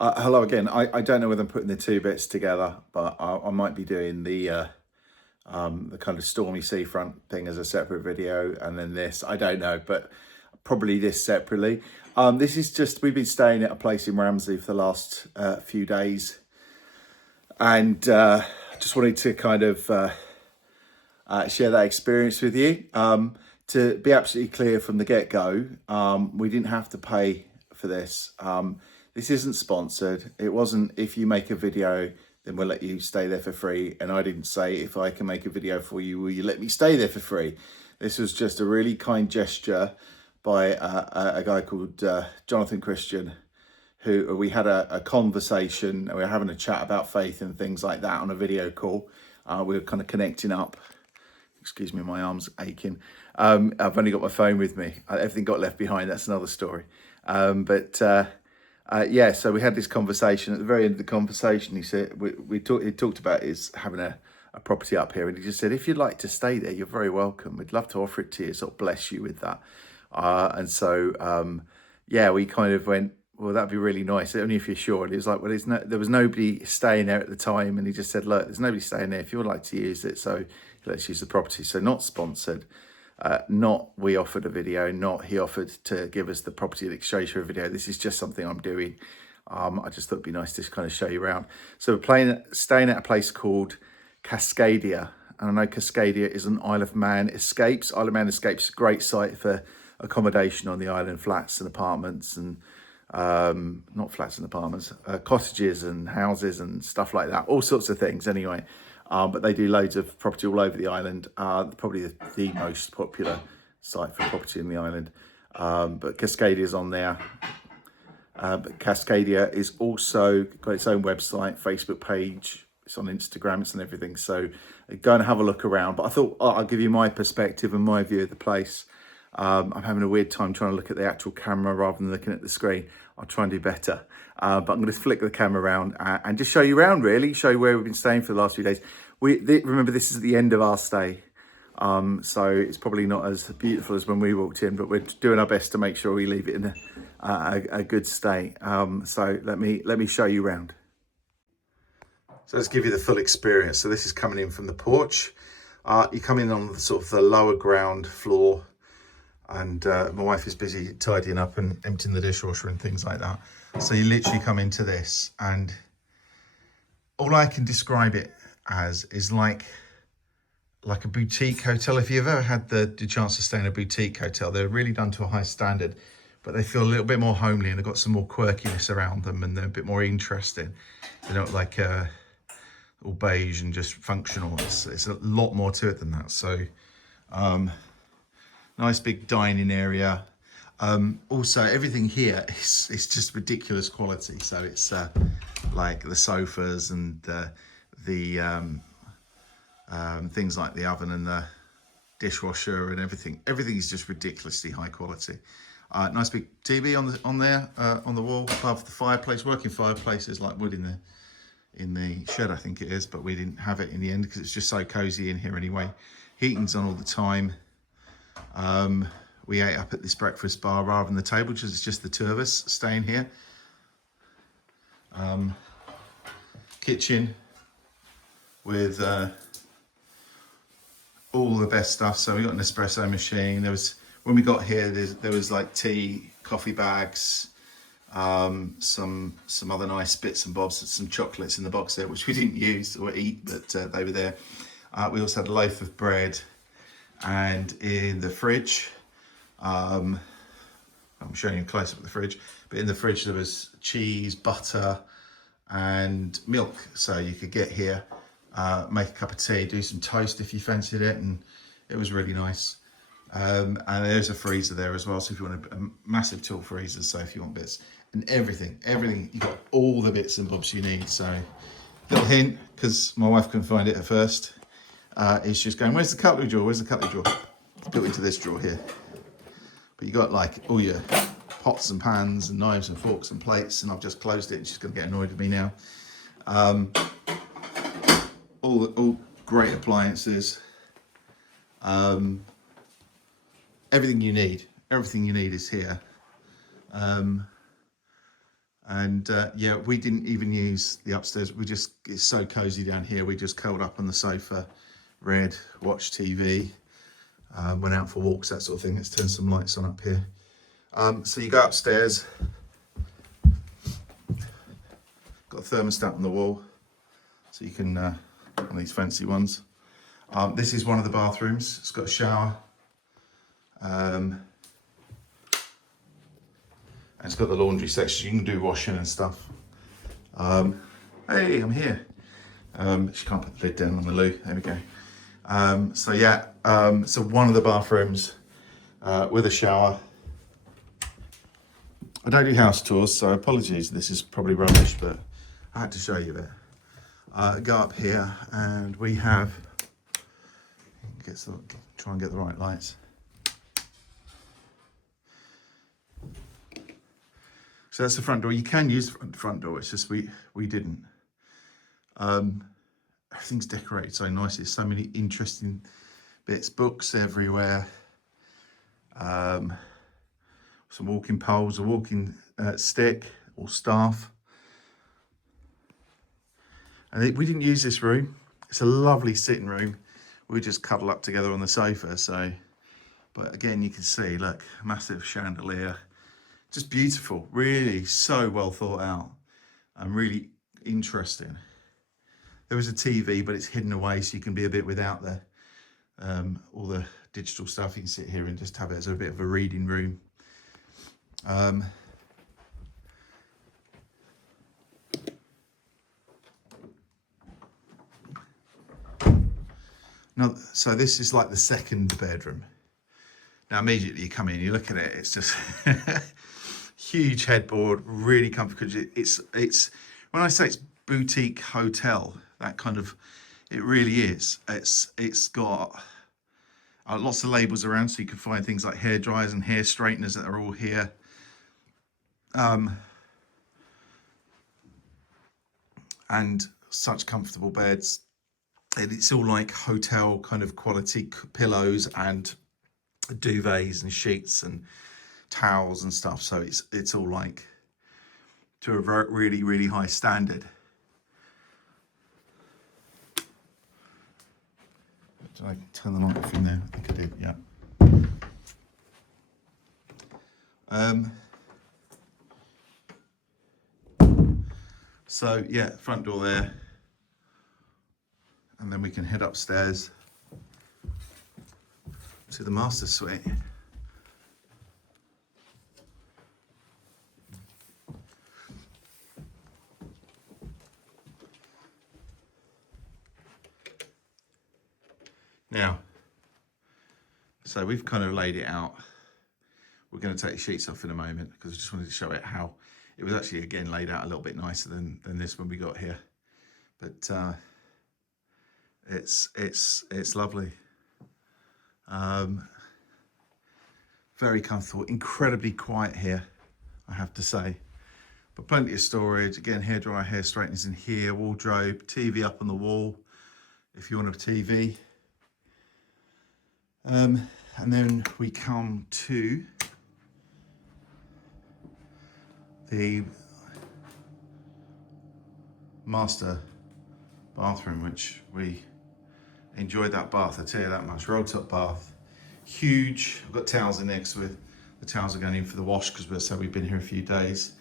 Hello again. I don't know whether I'm putting the two bits together, but I might be doing the kind of stormy seafront thing as a separate video, and then this. I don't know, but probably this separately. This is just, we've been staying at a place in Ramsey for the last few days, and just wanted to kind of share that experience with you. To be absolutely clear from the get-go, we didn't have to pay for this. This isn't sponsored. It wasn't, if you make a video, then we'll let you stay there for free. And I didn't say, if I can make a video for you, will you let me stay there for free? This was just a really kind gesture by a guy called Jonathan Christian, who we had a conversation. We were having a chat about faith and things like that on a video call. We were kind of connecting up. Excuse me, my arm's aching. I've only got my phone with me. Everything got left behind. That's another story. Yeah, so we had this conversation. At the very end of the conversation, he said, he talked about his having a property up here, and he just said, if you'd like to stay there, you're very welcome. We'd love to offer it to you, sort of bless you with that. Yeah, we kind of went, well, that'd be really nice, only if you're sure. And he was like, well, there was nobody staying there at the time, and he just said, look, there's nobody staying there if you would like to use it, so let's use the property. So not sponsored. Not we offered a video, not he offered to give us the property in exchange for a video. This is just something I'm doing. I just thought it'd be nice to kind of show you around. So we're staying at a place called Cascadia. And I know Cascadia is an Isle of Man Escapes. Isle of Man Escapes is a great site for accommodation on the island, flats and apartments, and not flats and apartments, cottages and houses and stuff like that. All sorts of things anyway. But they do loads of property all over the island. Probably the most popular site for property in the island. But Cascadia is on there. But Cascadia is also got its own website, Facebook page. It's on Instagram, it's on everything. So go and have a look around. But I thought I'll give you my perspective and my view of the place. I'm having a weird time trying to look at the actual camera rather than looking at the screen. I'll try and do better. But I'm going to flick the camera around and just show you around, really, show you where we've been staying for the last few days. Remember, this is at the end of our stay. So it's probably not as beautiful as when we walked in, but we're doing our best to make sure we leave it in a good state. So let me show you around. So let's give you the full experience. So this is coming in from the porch. You come in on sort of the lower ground floor, and my wife is busy tidying up and emptying the dishwasher and things like that. So you literally come into this, and all I can describe it as is like a boutique hotel. If you've ever had the chance to stay in a boutique hotel, they're really done to a high standard, but they feel a little bit more homely, and they've got some more quirkiness around them, and they're a bit more interesting. They're not like all beige and just functional. It's a lot more to it than that. So nice big dining area. Also, everything here is just ridiculous quality. So it's like the sofas and the things like the oven and the dishwasher and everything. Everything is just ridiculously high quality. Nice big TV on there on the wall above the fireplace. Working fireplaces like wood in the shed, I think it is, but we didn't have it in the end because it's just so cozy in here anyway. Heating's on all the time. We ate up at this breakfast bar rather than the table, because it's just the two of us staying here. Kitchen with all the best stuff. So we got an espresso machine. When we got here, there was like tea, coffee bags, some other nice bits and bobs, some chocolates in the box there, which we didn't use or eat, but they were there. We also had a loaf of bread, and in the fridge, I'm showing you close up at the fridge, but in the fridge there was cheese, butter and milk. So you could get here, make a cup of tea, do some toast if you fancied it, and it was really nice. And there's a freezer there as well, so if you want a massive tall freezer, so if you want bits and everything, you got all the bits and bobs you need. So little hint, because my wife couldn't find it at first, is just going, where's the cutlery drawer? Where's the cutlery drawer? It's built into this drawer here. But you got like all your pots and pans and knives and forks and plates, and I've just closed it, and she's going to get annoyed with me now. All great appliances. Everything you need is here. And yeah, we didn't even use the upstairs. It's so cozy down here. We just curled up on the sofa, read, watched TV, went out for walks, that sort of thing. Let's turn some lights on up here. So you go upstairs, got a thermostat on the wall, so you can, one of these fancy ones. This is one of the bathrooms. It's got a shower. And it's got the laundry section. You can do washing and stuff. Hey, I'm here. She can't put the lid down on the loo. There we go. So yeah, so one of the bathrooms with a shower. I don't do house tours, so apologies. This is probably rubbish, but I had to show you it. Go up here, and we have. Try and get the right lights. So that's the front door. You can use the front door. It's just we didn't. Everything's decorated so nicely. There's so many interesting bits, books everywhere. Some walking poles, a walking stick or staff. And we didn't use this room. It's a lovely sitting room. We just cuddle up together on the sofa. So, but again, you can see, look, massive chandelier. Just beautiful, really so well thought out and really interesting. There is a TV, but it's hidden away, so you can be a bit without all the digital stuff. You can sit here and just have it as a bit of a reading room. Now, so this is like the second bedroom. Now, immediately you come in, you look at it, it's just huge headboard, really comfortable. It's when I say it's boutique hotel, that kind of, it really is. It's got lots of labels around, so you can find things like hair dryers and hair straighteners that are all here. And such comfortable beds. And it's all like hotel kind of quality pillows and duvets and sheets and towels and stuff. So it's all like to a really, really high standard. Did I turn the light off in there? I think I did, yeah. So yeah, front door there. And then we can head upstairs to the master suite. Now, so we've kind of laid it out. We're going to take the sheets off in a moment because I just wanted to show it how it was actually again laid out a little bit nicer than this when we got here. But it's lovely. Very comfortable, incredibly quiet here, I have to say. But plenty of storage. Again, hairdryer, hair straighteners in here, wardrobe, TV up on the wall if you want a TV. And then we come to the master bathroom, which we enjoyed that bath, I tell you that much. Roll top bath, huge. I've got towels in there because the towels are going in for the wash because we've been here a few days.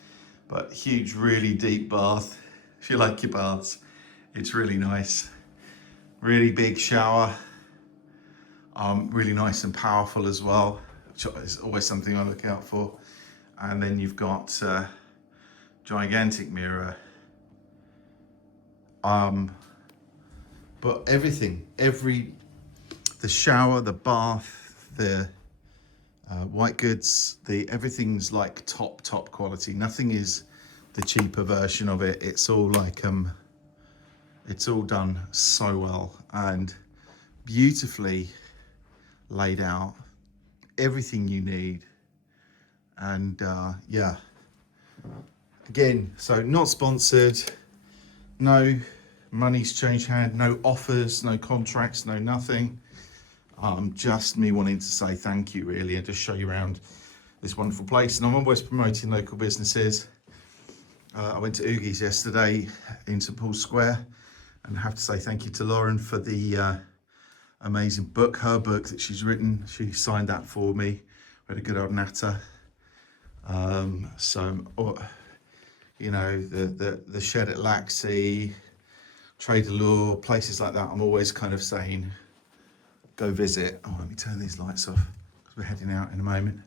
But huge, really deep bath. If you like your baths, it's really nice. Really big shower. Really nice and powerful as well, which is always something I look out for. And then you've got gigantic mirror. But everything, the shower, the bath, the white goods, everything's like top quality. Nothing is the cheaper version of it. It's all like, it's all done so well and beautifully laid out. Everything you need. And yeah, again, so not sponsored, no money's changed hand, no offers, no contracts, no nothing. Just me wanting to say thank you really and just show you around this wonderful place. And I'm always promoting local businesses. I went to Oogie's yesterday in St Paul's Square, and I have to say thank you to Lauren for the amazing book, her book that she's written. She signed that for me. We had a good old natter. You know, the shed at Laxey, Trader Law, places like that, I'm always kind of saying, go visit. Oh, let me turn these lights off because we're heading out in a moment.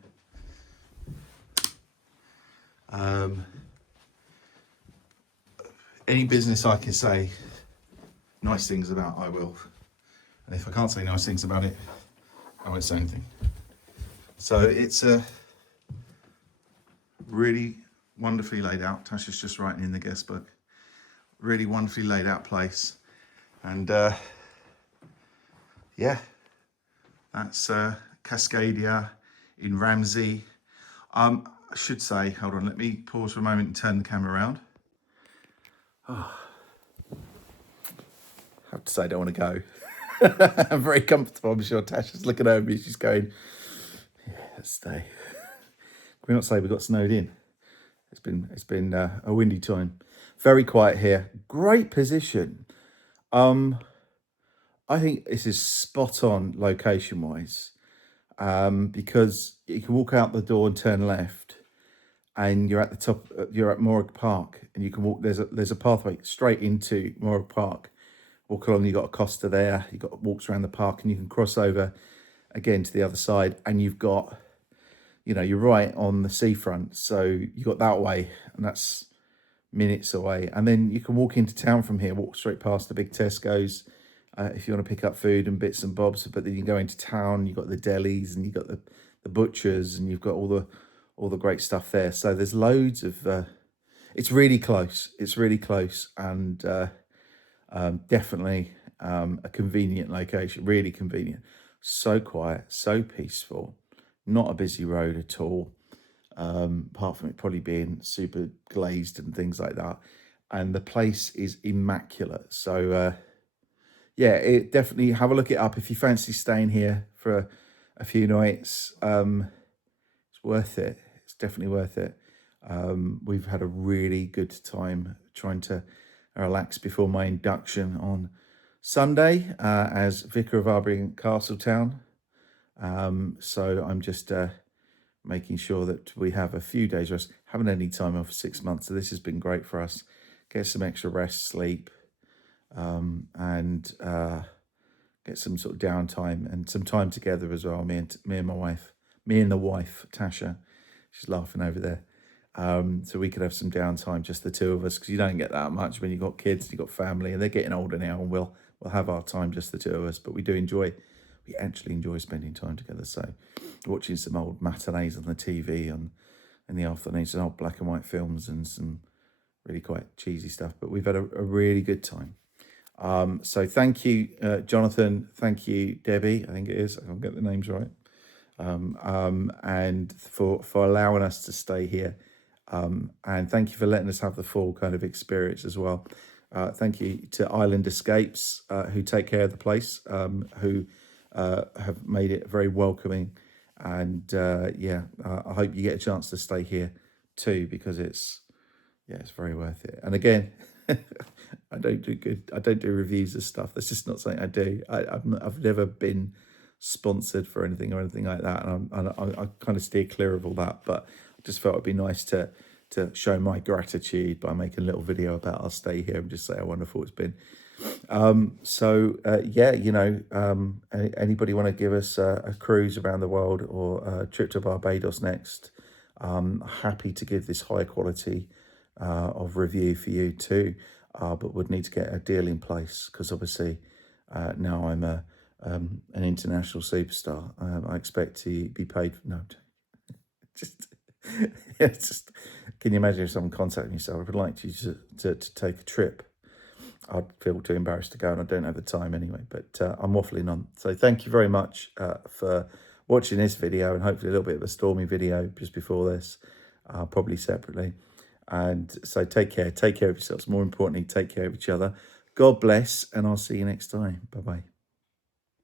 Any business I can say nice things about, I will. And if I can't say nice things about it, I won't say anything. So it's a really wonderfully laid out. Tasha's just writing in the guest book. Really wonderfully laid out place. And yeah, that's Cascadia in Ramsey. I should say, hold on, let me pause for a moment and turn the camera around. Oh. I have to say I don't want to go. I'm very comfortable. I'm sure Tasha's looking over me. She's going, yeah, let's stay. Can we not say we got snowed in? It's been a windy time. Very quiet here. Great position. I think this is spot on location wise, because you can walk out the door and turn left, and you're at the top. You're at Morag Park, and you can walk. There's a pathway straight into Morag Park. Walk along. You got a Costa there. You got walks around the park, and you can cross over again to the other side, and you've got, you know, you're right on the seafront, so you got that way, and that's minutes away. And then you can walk into town from here, walk straight past the big Tesco's if you want to pick up food and bits and bobs. But then you go into town, you've got the delis, and you've got the butchers, and you've got all the great stuff there. So there's loads of it's really close. It's really close, and definitely a convenient location, really convenient. So quiet, so peaceful, not a busy road at all, apart from it probably being super glazed and things like that. And the place is immaculate. So yeah, it definitely have a look it up if you fancy staying here for a few nights. It's worth it. It's definitely worth it. We've had a really good time trying to relax before my induction on Sunday as Vicar of Arbory and Castletown. So I'm just making sure that we have a few days rest. Haven't had any time off for 6 months, so this has been great for us. Get some extra rest, sleep, and get some sort of downtime and some time together as well. Me and my wife, me and the wife, Tasha. She's laughing over there. So we could have some downtime, just the two of us, because you don't get that much when you've got kids, you've got family, and they're getting older now, and we'll have our time, just the two of us. But we actually enjoy spending time together. So watching some old matinees on the TV in the afternoon, some old black and white films and some really quite cheesy stuff. But we've had a really good time. So thank you, Jonathan. Thank you, Debbie. I think it is. I can't get the names right. And for allowing us to stay here. And thank you for letting us have the full kind of experience as well. Thank you to Island Escapes, who take care of the place, who have made it very welcoming. And I hope you get a chance to stay here too, because it's very worth it. And again, I don't do reviews of stuff. That's just not something I do. I've never been sponsored for anything or anything like that, and I kind of steer clear of all that. But I just felt it'd be nice to show my gratitude by making a little video about our stay here and just say how wonderful it's been. Anybody want to give us a cruise around the world or a trip to Barbados next? Happy to give this high quality of review for you too, but would need to get a deal in place, because obviously now I'm an international superstar. I expect to be paid. No, just can you imagine if someone contacted me? So I would like you to take a trip. I'd feel too embarrassed to go, and I don't have the time anyway. But I'm waffling on. So thank you very much for watching this video, and hopefully a little bit of a stormy video just before this, probably separately. And so take care of yourselves. More importantly, take care of each other. God bless, and I'll see you next time. Bye-bye.